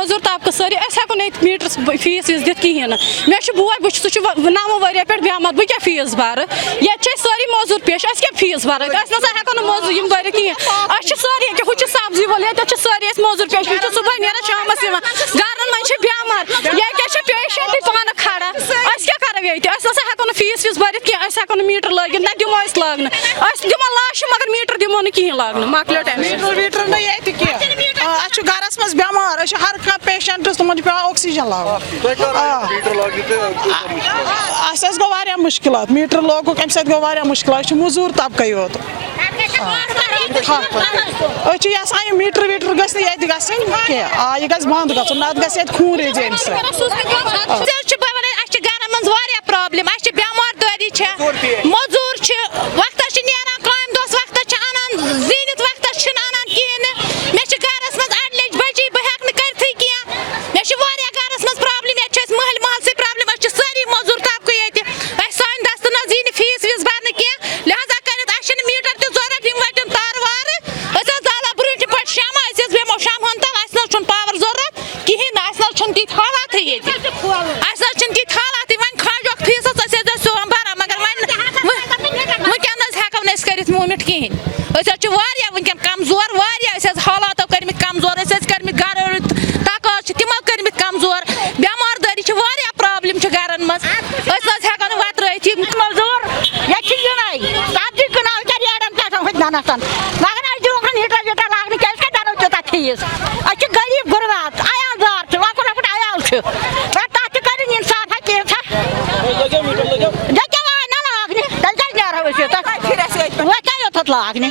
موزور طبقہ ساری ہیٚکو نہٕ ییٚتہِ میٖٹرس فیٖس ویٖس دِتھ کِہیٖنۍ نہٕ مےٚ چھُ بوے سُہ چھُ 9 ؤرۍ پٮ۪ٹھ بیمار بہٕ کیٛاہ فیٖس بَرٕ ییٚتہِ چھِ أسۍ سٲری موزوٗر پیش أسۍ کیٛاہ فیٖس بَرو أسۍ نَسا ہیٚکو نہٕ موزوٗر یِم بٔرِتھ کِہیٖنۍ أسۍ چھِ سٲری ییٚکیٛاہ ہُہ چھِ سبزی وول ییٚتہِ چھِ سٲری أسۍ موزوٗر پیش یہِ چھُ صُبحٲے نیران شامَس یِوان گَرَن منٛز چھِ بیمار ییٚکیٛاہ چھِ پیشَنٹٕے پانہٕ کھڑا أسۍ کیٛاہ کَرو ییٚتہِ أسۍ نَسا ہیٚکو نہٕ فیٖس ویٖس بٔرِتھ کینٛہہ أسۍ ہیٚکو نہٕ میٖٹر لٲگِتھ نہ دِمو أسۍ لاگنہٕ أسۍ دِمو لاشہِ مگر میٖٹر دِمو نہٕ کِہیٖنۍ لاگنہٕ مۄکلیو ٹٮ۪نشَن میٖٹر نہٕ ییٚتہِ کینٛہہ اَسہِ چھُ گَرَس منٛز بٮ۪مار أسۍ چھِ ہر کانٛہہ پیشَنٹَس تِمَن چھُ پٮ۪وان آکسیٖجَن لاگُن اَسہِ حظ گوٚو واریاہ مُشکلات میٖٹر لوگُکھ اَمہِ سۭتۍ گوٚو واریاہ مُشکلات أسۍ چھِ موٚزوٗر طبقے یوت أسۍ چھِ یَژھان یہِ میٖٹر ویٖٹر گژھِ نہٕ ییٚتہِ گژھٕنۍ کینٛہہ یہِ گژھِ بنٛد گژھُن نَتہٕ گژھِ ییٚتہِ خوٗن ریزِ اَمہِ سۭتۍ پرابلم اَسہِ چھِ بٮ۪مار دٲری چھےٚ موٚزوٗر چھِ وقتس چھِ نیران کامہِ دۄہس وقتس چھِ اَنان زیٖنِتھ وقتس چھِنہٕ اَنان کِہیٖنۍ نہٕ مےٚ چھِ گَرَس منٛز اَڑِ لَچہِ بَچی بہٕ ہٮ۪کہٕ نہٕ کٔرتھٕے کینٛہہ مےٚ چھِ واریاہ گَرَس منٛز پرٛابلِم ییٚتہِ چھِ اَسہِ محلہٕ محلسٕے پرٛابلِم أسۍ چھِ سٲری موٚزوٗر طبقہٕ ییٚتہِ اَسہِ سانہِ دَستہٕ نہ زیٖنہِ فیٖس ویٖس بَرنہٕ کینٛہہ لہذا کٔرِتھ اَسہِ چھِنہٕ میٖٹر تہِ ضوٚرَتھ یِم وَٹن تارٕ وارٕ أسۍ حظ زالو برٛونٛٹھِم پٲٹھۍ شمع أسۍ حظ بیٚہمو شمہَن تَل اَسہِ نہ حظ چھُنہٕ پاوَر ضوٚرَتھ کِہیٖنۍ نہٕ اَسہِ نہ حظ چھِنہٕ تِتھۍ حالاتٕے ییٚتہِ اَسہِ نہ حظ چھِنہٕ تِتھۍ حالاتٕے وۄنۍ کھاجوکھ فیٖسَس أسۍ حظ ٲسۍ سُہ بَران مگر وٕنکٮ۪ن حظ ہٮ۪کو نہٕ أسۍ کٔرِتھ موٗمٮ۪نٛٹ کِہیٖنۍ أسۍ حظ چھِ واریاہ وٕنکٮ۪ن کمزور واریاہ أسۍ حظ حالاتو کٔرمٕتۍ کمزور أسۍ حظ کٔرمٕتۍ گَرٕ تقاض چھِ تِمو کٔرمٕتۍ کمزور بٮ۪مار دٲری چھِ واریاہ پرٛابلِم چھِ گَرَن منٛز أسۍ حظ ہٮ۪کو نہٕ وَترٲیِتھ یِم موٚزوٗر ییٚتہِ چھِ یِنَے سبزی کٕنان کیٛاہ ریڈَن پٮ۪ٹھ ہُتھنَسَن مگر اَسہِ دِوُکھ نہٕ ہیٖٹر ویٖٹر لاگنہٕ کیٛازِ کیٛاہ دَرو تیوٗتاہ فیٖس أسۍ چھِ غریٖب غُربات عیال دار چھِ لۄکُٹ لۄکُٹ عیال چھِ تَتھ تہِ کٔرِنۍ اِنصافا کینٛژھا ییٚکیٛاہ واے نہ لاگنہِ تیٚلہِ کیٛازِ نیرو أسۍ یوٚتَتھ وۄنۍ کیٛاہ یوٚتَتھ لاگنہِ